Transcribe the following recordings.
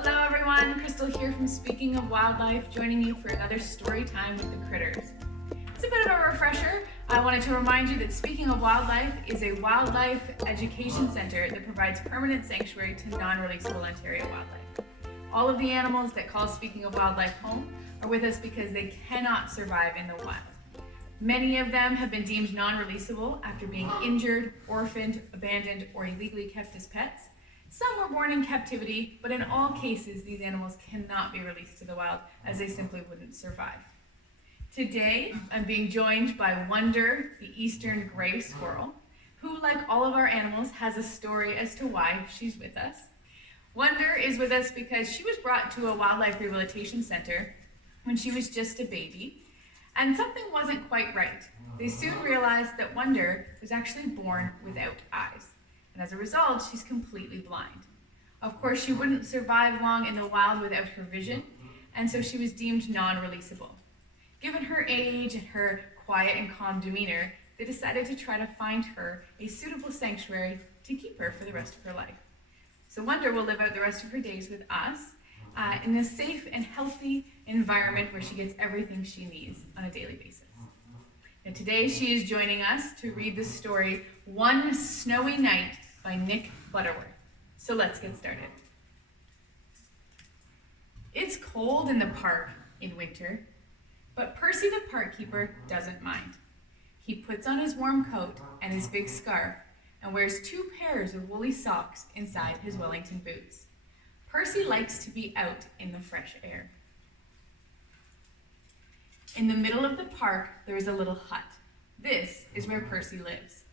Hello everyone, Crystal here from Speaking of Wildlife, joining you for another story time with the critters. It's a bit of a refresher. I wanted to remind you that Speaking of Wildlife is a wildlife education center that provides permanent sanctuary to non-releasable Ontario wildlife. All of the animals that call Speaking of Wildlife home are with us because they cannot survive in the wild. Many of them have been deemed non-releasable after being injured, orphaned, abandoned, or illegally kept as pets. Some were born in captivity, but in all cases, these animals cannot be released to the wild as they simply wouldn't survive. Today, I'm being joined by Wonder, the eastern gray squirrel, who, like all of our animals, has a story as to why she's with us. Wonder is with us because she was brought to a wildlife rehabilitation center when she was just a baby, and something wasn't quite right. They soon realized that Wonder was actually born without eyes. And as a result, she's completely blind. Of course, she wouldn't survive long in the wild without her vision, and so she was deemed non-releasable. Given her age and her quiet and calm demeanor, they decided to try to find her a suitable sanctuary to keep her for the rest of her life. So Wonder will live out the rest of her days with us in a safe and healthy environment where she gets everything she needs on a daily basis. And today she is joining us to read the story One Snowy Night by Nick Butterworth. So let's get started. It's cold in the park in winter, but Percy the park keeper doesn't mind. He puts on his warm coat and his big scarf and wears 2 pairs of woolly socks inside his Wellington boots. Percy likes to be out in the fresh air. In the middle of the park, there is a little hut. This is where Percy lives.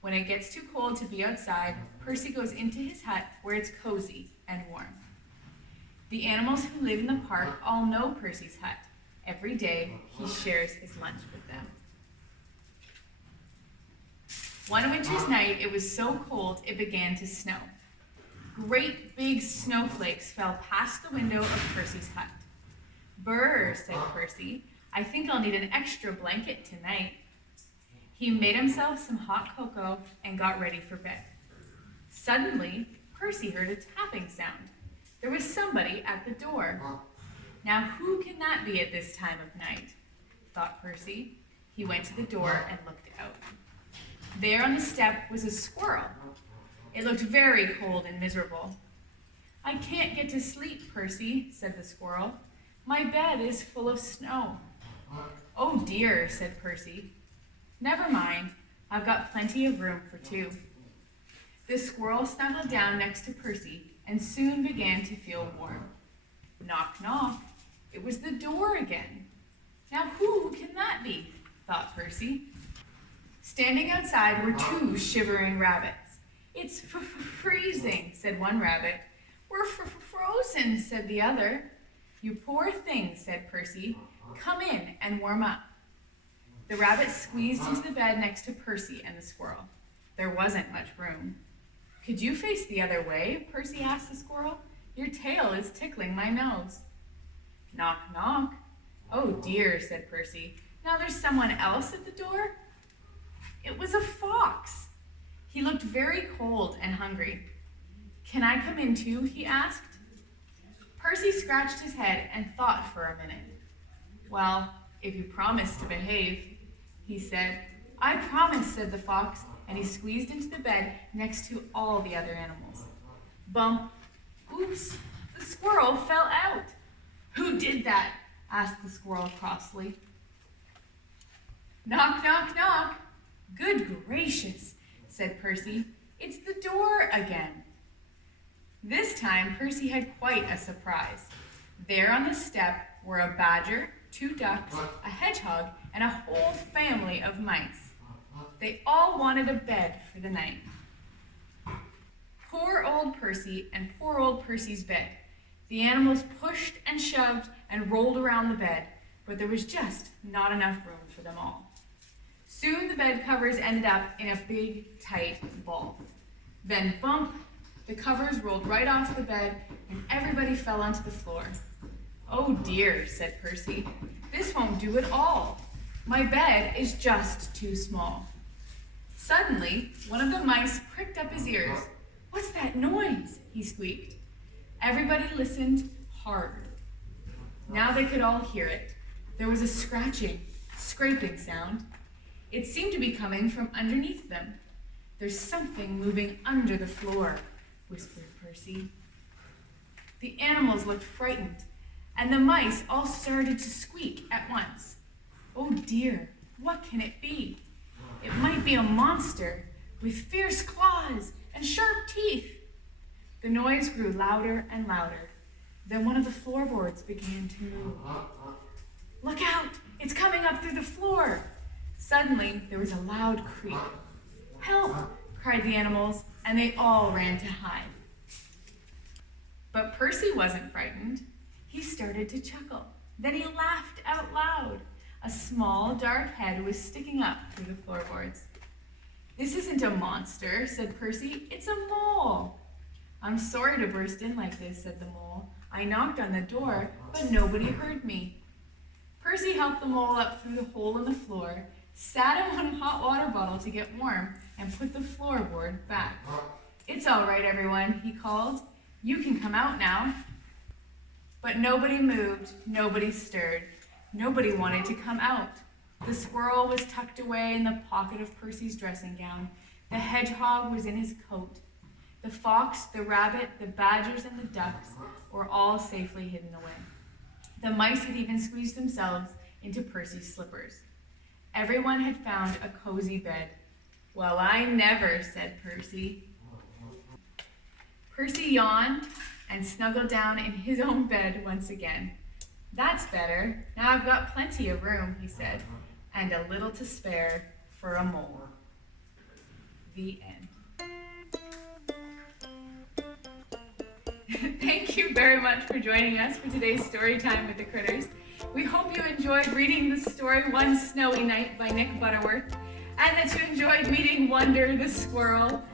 When it gets too cold to be outside, Percy goes into his hut where it's cozy and warm. The animals who live in the park all know Percy's hut. Every day, he shares his lunch with them. One winter's night, it was so cold it began to snow. Great big snowflakes fell past the window of Percy's hut. "Brr," said Percy, "I think I'll need an extra blanket tonight." He made himself some hot cocoa and got ready for bed. Suddenly, Percy heard a tapping sound. There was somebody at the door. Now who can that be at this time of night? Thought Percy. He went to the door and looked out. There on the step was a squirrel. It looked very cold and miserable. "I can't get to sleep, Percy," said the squirrel. "My bed is full of snow." "Oh dear," said Percy. "Never mind, I've got plenty of room for 2. The squirrel snuggled down next to Percy and soon began to feel warm. Knock, knock. It was the door again. Now who can that be? Thought Percy. Standing outside were 2 shivering rabbits. "It's freezing," said one rabbit. "We're frozen," said the other. "You poor thing," said Percy. "Come in and warm up." The rabbit squeezed into the bed next to Percy and the squirrel. There wasn't much room. "Could you face the other way?" Percy asked the squirrel. "Your tail is tickling my nose." Knock, knock. "Oh dear," said Percy. "Now there's someone else at the door?" It was a fox. He looked very cold and hungry. "Can I come in too?" he asked. Percy scratched his head and thought for a minute. "Well, if you promise to behave," he said. "I promise," said the fox, and he squeezed into the bed next to all the other animals. Bump! Oops! The squirrel fell out. "Who did that?" asked the squirrel crossly. Knock, knock, knock. "Good gracious," said Percy. "It's the door again." This time, Percy had quite a surprise. There on the step were a badger, 2 ducks, a hedgehog, and a whole family of mice. They all wanted a bed for the night. Poor old Percy and poor old Percy's bed. The animals pushed and shoved and rolled around the bed, but there was just not enough room for them all. Soon the bed covers ended up in a big, tight ball. Then bump! The covers rolled right off the bed and everybody fell onto the floor. "Oh dear," said Percy. "This won't do at all. My bed is just too small." Suddenly, one of the mice pricked up his ears. "What's that noise?" he squeaked. Everybody listened hard. Now they could all hear it. There was a scratching, scraping sound. It seemed to be coming from underneath them. "There's something moving under the floor," whispered Percy. The animals looked frightened, and the mice all started to squeak at once. "Oh dear, what can it be? It might be a monster with fierce claws and sharp teeth." The noise grew louder and louder. Then one of the floorboards began to move. "Look out! It's coming up through the floor!" Suddenly, there was a loud creak. "Help!" cried the animals, and they all ran to hide. But Percy wasn't frightened. He started to chuckle. Then he laughed out loud. A small, dark head was sticking up through the floorboards. "This isn't a monster," said Percy. "It's a mole." "I'm sorry to burst in like this," said the mole. "I knocked on the door, but nobody heard me." Percy helped the mole up through the hole in the floor, sat him on a hot water bottle to get warm, and put the floorboard back. "It's all right, everyone," he called. "You can come out now." But nobody moved, nobody stirred. Nobody wanted to come out. The squirrel was tucked away in the pocket of Percy's dressing gown. The hedgehog was in his coat. The fox, the rabbit, the badgers, and the ducks were all safely hidden away. The mice had even squeezed themselves into Percy's slippers. Everyone had found a cozy bed. "Well, I never," said Percy. Percy yawned and snuggled down in his own bed once again. "That's better. Now I've got plenty of room," he said, "and a little to spare for a mole." The end. Thank you very much for joining us for today's story time with the critters. We hope you enjoyed reading the story One Snowy Night by Nick Butterworth, and that you enjoyed meeting Wonder the squirrel,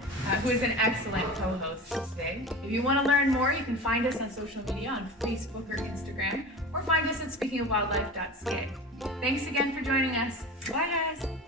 who is an excellent co-host today. If you want to learn more, you can find us on social media on Facebook or Instagram, or find us at speakingofwildlife.ca. Thanks again for joining us. Bye, guys.